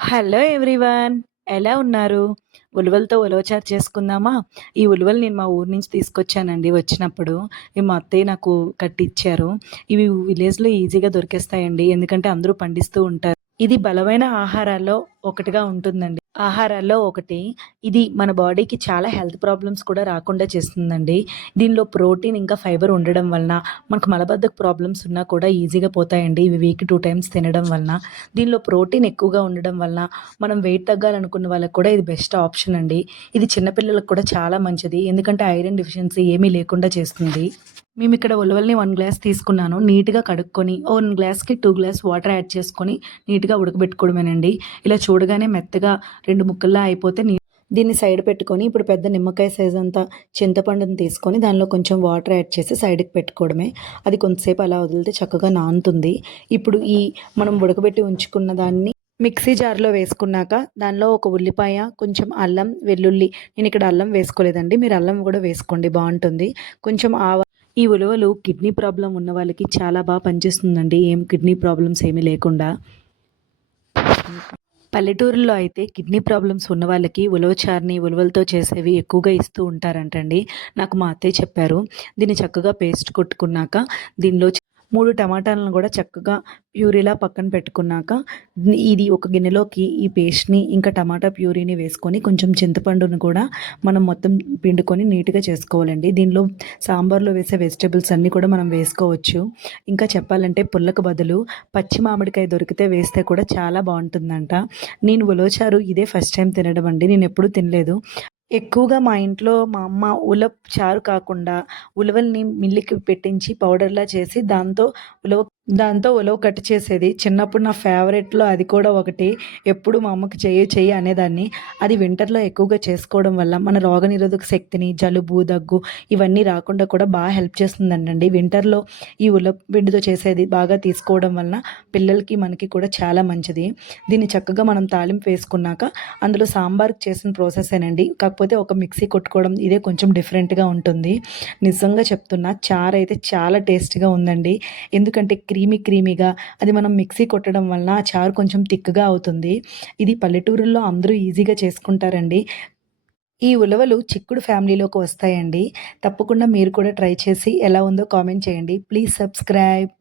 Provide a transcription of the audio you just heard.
Hello everyone. ఎలా ఉన్నారు? ఉలువలతో ఉలవచారు చేసుకుందామా? ఈ ఉలువలు నేను మా ఊరు నుంచి తీసుకొచ్చానండి వచ్చినప్పుడు. ఇవి మా అత్తయ్య నాకు కట్టిచ్చారు. ఇవి విలేజ్‌లో ఈజీగా దొరికేస్తాయండి. ఎందుకంటే అందరూ పండిస్తూ ఉంటారు. ఇది బలమైన ఆహారాల్లో ఒకటిగా ఉంటుందండి. ఆహారాల్లో ఒకటి. ఇది మన బాడీకి చాలా హెల్త్ ప్రాబ్లమ్స్ కూడా రాకుండా చేస్తుందండి. దీనిలో ప్రోటీన్ ఇంకా ఫైబర్ ఉండడం వలన మనకు మలబద్ధక ప్రాబ్లమ్స్ ఉన్నా కూడా ఈజీగా పోతాయండి. ఇవి వీక్‌కి 2 టైమ్స్ తినడం వలన. దీనిలో ప్రోటీన్ ఎక్కువగా ఉండడం వలన మనం వెయిట్ తగ్గాలనుకున్న వాళ్ళకి కూడా ఇది బెస్ట్ ఆప్షన్ అండి. ఇది చిన్న పిల్లలకు కూడా చాలా మంచిది. ఎందుకంటే ఐరన్ డెఫిషియన్సీ ఏమీ లేకుండా చేస్తుంది. మేమిక్కడ ఉలవల్ని 1 గ్లాస్ తీసుకున్నాను. నీట్‌గా కడుక్కొని, 1 గ్లాస్‌కి 2 గ్లాస్ వాటర్ యాడ్ చేసుకొని నీట్‌గా ఉడకబెట్టుకోవడమేనండి. ఇలా చూడగానే మెత్తగా 2 ముక్కల్లా అయిపోతే దీన్ని సైడ్ పెట్టుకొని, ఇప్పుడు పెద్ద నిమ్మకాయ సైజంతా చింతపండుని తీసుకొని, దానిలో కొంచెం వాటర్ యాడ్ చేసి సైడ్‌కి పెట్టుకోవడమే. అది కొంతసేపు అలా వదిలితే చక్కగా నానుతుంది. ఇప్పుడు మనం ఉడకబెట్టి ఉంచుకున్న దాన్ని మిక్సీ జార్‌లో వేసుకున్నాక, దానిలో ఒక ఉల్లిపాయ, కొంచెం అల్లం, వెల్లుల్లి, నేనిక్కడ అల్లం వేసుకోలేదండి. మీరు అల్లం గూడా వేసుకోండి బావుంటుంది. కొంచెం ఈ ఉలవలు కిడ్నీ ప్రాబ్లమ్ ఉన్న వాళ్ళకి చాలా పనిచేస్తుందండి. కిడ్నీ ప్రాబ్లమ్స్ ఏమీ లేకుండా. పల్లెటూరుల్లో అయితే కిడ్నీ ప్రాబ్లమ్స్ ఉన్న వాళ్ళకి ఉలవచారుని, ఉలవలతో చేసేవి ఎక్కువగా ఇస్తూ ఉంటారంటండి. నాకు మా అత్తయ్య చెప్పారు. దీన్ని చక్కగా పేస్ట్ కొట్టుకున్నాక దీనిలో 3 టమాటాలను కూడా చక్కగా ప్యూరీలా పక్కన పెట్టుకున్నాక ఇది ఒక గిన్నెలోకి ఈ పేస్ట్‌ని ఇంకా టమాటా ప్యూరీని వేసుకొని కొంచెం చింతపండును కూడా మనం మొత్తం పిండుకొని నీట్‌గా చేసుకోవాలండి. దీనిలో సాంబార్‌లో వేసే వెజిటబుల్స్ అన్నీ కూడా మనం వేసుకోవచ్చు. ఇంకా చెప్పాలంటే పుల్లకి బదులు పచ్చి మామిడికాయ దొరికితే వేస్తే కూడా చాలా బావుంటుందంట. నేను ఉలవచారు ఇదే ఫస్ట్ టైమ్ తినడం అండి. నేనెప్పుడూ తినలేదు. ఎక్కువగా మా ఇంట్లో మా అమ్మ చారు కాకుండా ఉలవల్ని మిల్లుకి పెట్టించి పౌడర్‌లా చేసి దాంతో ఉలవ కట్టు చేసేది. చిన్నప్పుడు నా ఫేవరెట్‌లో అది కూడా ఒకటి. ఎప్పుడు మా అమ్మకి చెయ్యి చెయ్యి అనేదాన్ని. అది వింటర్‌లో ఎక్కువగా చేసుకోవడం వల్ల మన రోగనిరోధక శక్తిని, జలుబు, దగ్గు ఇవన్నీ రాకుండా కూడా హెల్ప్ చేస్తుందంటండి. వింటర్‌లో ఈ ఉలవ పిండితో చేసేది బాగా తీసుకోవడం వలన పిల్లలకి, మనకి కూడా చాలా మంచిది. దీన్ని చక్కగా మనం తాలింపు వేసుకున్నాక అందులో సాంబార్‌కి చేసిన ప్రాసెసేనండి. కాకపోతే ఒక మిక్సీ కొట్టుకోవడం ఇదే కొంచెం డిఫరెంట్‌గా ఉంటుంది. నిజంగా చెప్తున్నా చారైతే చాలా టేస్ట్‌గా ఉందండి. ఎందుకంటే క్రీమీగా అది మనం మిక్సీ కొట్టడం వలన ఆ చారు కొంచెం థిక్‌గా అవుతుంది. ఇది పల్లెటూరుల్లో అందరూ ఈజీగా చేసుకుంటారండి. ఈ ఉలవలు చిక్కుడు ఫ్యామిలీలోకి వస్తాయండి. తప్పకుండా మీరు కూడా ట్రై చేసి ఎలా ఉందో కామెంట్ చేయండి. Please subscribe.